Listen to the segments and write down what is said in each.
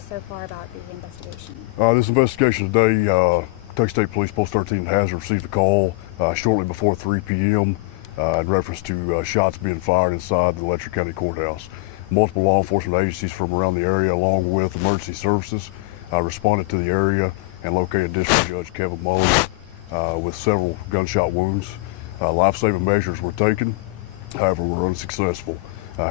us so far about the investigation? This investigation today, Kentucky State Police Post 13 has received a call shortly before 3 p.m. In reference to shots being fired inside the Letcher County Courthouse. Multiple law enforcement agencies from around the area, along with emergency services, responded to the area and located District Judge Kevin Mullins with several gunshot wounds. Life-saving measures were taken, however, were unsuccessful.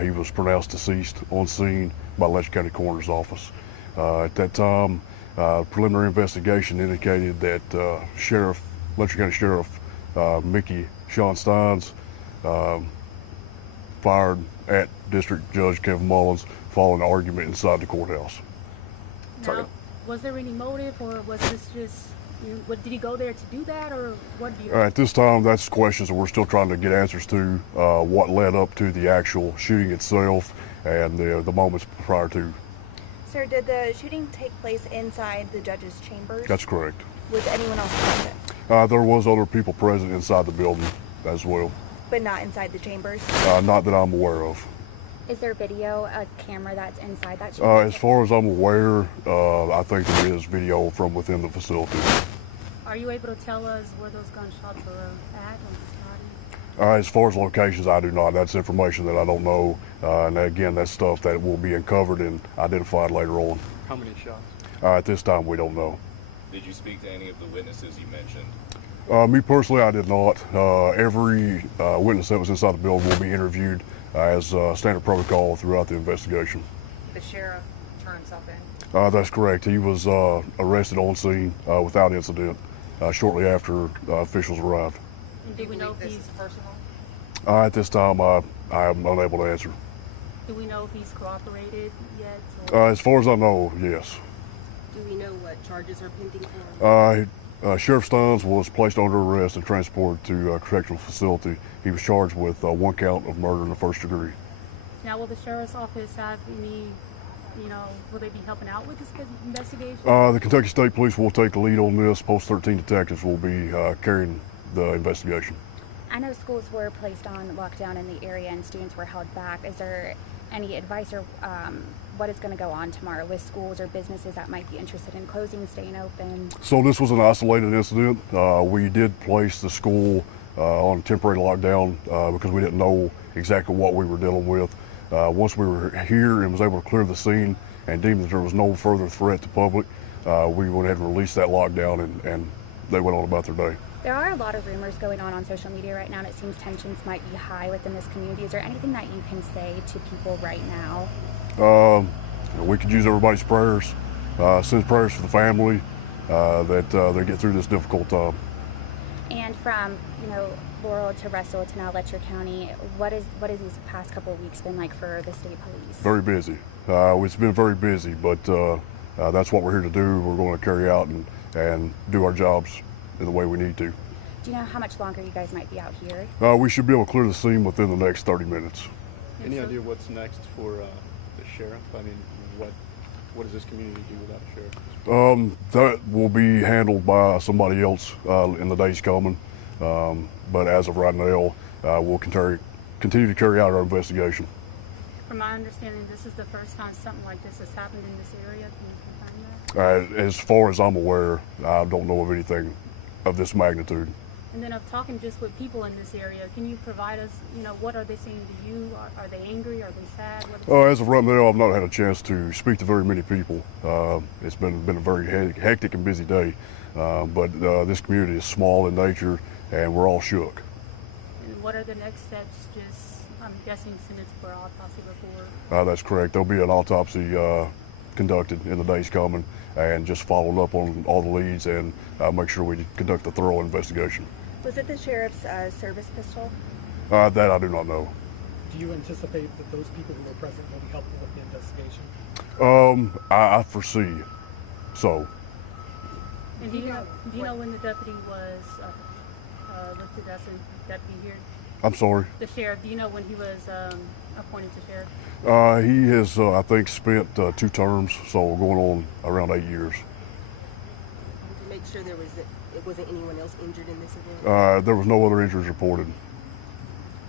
He was pronounced deceased on scene by Letcher County Coroner's Office. At that time, preliminary investigation indicated that Letcher County Sheriff Shawn Stines fired at District Judge Kevin Mullins following an argument inside the courthouse. Now, was there any motive, or was this just, did he go there to do that, or what do you... At this time, that's questions that we're still trying to get answers to, what led up to the actual shooting itself and the moments prior to. Sir, did the shooting take place inside the judge's chambers? That's correct. Was anyone else present? There was other people present inside the building as well. But not inside the chambers? Not that I'm aware of. Is there video, a camera that's inside that chamber? As far as I'm aware, I think there is video from within the facility. Are you able to tell us where those gunshots were at on his body? As far as locations, I do not. That's information that I don't know. And again, that's stuff that will be uncovered and identified later on. How many shots? At this time, we don't know. Did you speak to any of the witnesses you mentioned? Me personally, I did not. Every witness that was inside the building will be interviewed as standard protocol throughout the investigation. The sheriff turned himself in? That's correct. He was arrested on scene without incident shortly after officials arrived. And do we know if this he's is personal? At this time, I am unable to answer. Do we know if he's cooperated yet? Or? As far as I know, yes. Do we know what charges are pending for him? Sheriff Stines was placed under arrest and transported to a correctional facility. He was charged with one count of murder in the first degree. Now, will the sheriff's office have any, will they be helping out with this investigation? The Kentucky State Police will take the lead on this. Post 13 detectives will be carrying the investigation. I know schools were placed on lockdown in the area and students were held back. Is there any advice or what is going to go on tomorrow with schools or businesses that might be interested in closing, staying open? So this was an isolated incident. We did place the school on a temporary lockdown because we didn't know exactly what we were dealing with. Once we were here and was able to clear the scene and deemed that there was no further threat to public, we went ahead and released that lockdown and they went on about their day. There are a lot of rumors going on social media right now, and it seems tensions might be high within this community. Is there anything that you can say to people right now? We could use everybody's prayers, send prayers for the family, that they get through this difficult time. And from, Laurel to Russell to now Letcher County, what has these past couple of weeks been like for the state police? Very busy. It's been very busy, but that's what we're here to do. We're going to carry out and do our jobs in the way we need to. Do you know how much longer you guys might be out here? We should be able to clear the scene within the next 30 minutes. Any idea what's next for the sheriff? I mean, what does this community do without a sheriff? That will be handled by somebody else in the days coming. But as of right now, we'll continue to carry out our investigation. From my understanding, this is the first time something like this has happened in this area. Can you confirm that? As far as I'm aware, I don't know of anything of this magnitude. And then of talking just with people in this area, can you provide us, what are they saying to you? Are they angry? Are they sad? As of right now, I've not had a chance to speak to very many people. It's been a very hectic and busy day. But this community is small in nature, and we're all shook. And what are the next steps? I'm guessing send it for autopsy report. That's correct. There'll be an autopsy conducted in the days coming, and just following up on all the leads and make sure we conduct a thorough investigation. Was it the sheriff's service pistol? That I do not know. Do you anticipate that those people who were present will be helpful with the investigation? I foresee so. And do you know when the deputy was lifted as a deputy here? I'm sorry? The sheriff, do you know when he was appointed to sheriff? He has, I think, spent 2 terms, so going on around 8 years. To make sure it wasn't anyone else injured in this event? There was no other injuries reported.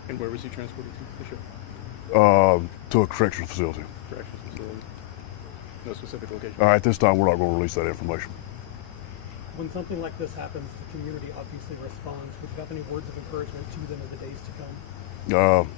And where was he transported to, the sheriff? To a correctional facility. Correctional facility. No specific location? At this time, we're not going to release that information. When something like this happens, the community obviously responds. Would you have any words of encouragement to them in the days to come?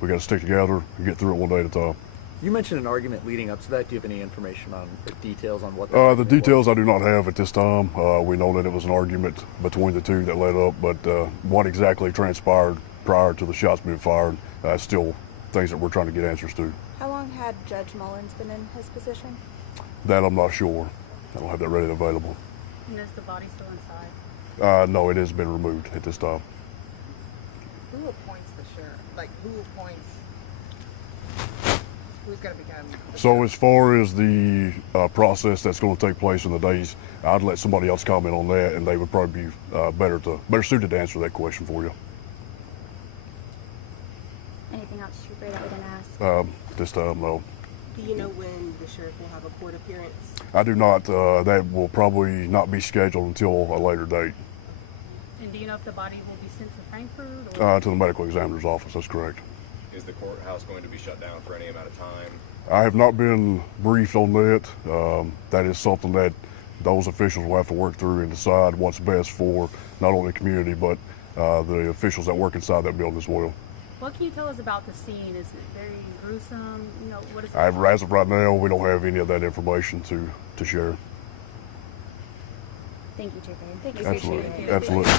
We got to stick together and get through it one day at a time. You mentioned an argument leading up to that. Do you have any information on or details on what? The details I do not have at this time. We know that it was an argument between the two that led up, but what exactly transpired prior to the shots being fired, still things that we're trying to get answers to. How long had Judge Mullins been in his position? That I'm not sure. I don't have that ready and available. And is the body still inside? No, it has been removed at this time. Who appoints the sheriff? Like, who appoints? Who's going to become? So as far as the process that's going to take place in the days, I'd let somebody else comment on that, and they would probably be better suited to answer that question for you. Anything else, Trooper, that we didn't ask? This time, no. Do you know when the sheriff will have a court appearance? I do not. That will probably not be scheduled until a later date. And do you know if the body will be sent to Frankfurt? Or? To the medical examiner's office, that's correct. Is the courthouse going to be shut down for any amount of time? I have not been briefed on that. That is something that those officials will have to work through and decide what's best for not only the community, but the officials that work inside that building as well. What can you tell us about the scene? Is it very gruesome? You know, what is it? As of right now, we don't have any of that information to share. Thank you, Trooper. Thank you. Absolutely. Appreciate it. Absolutely.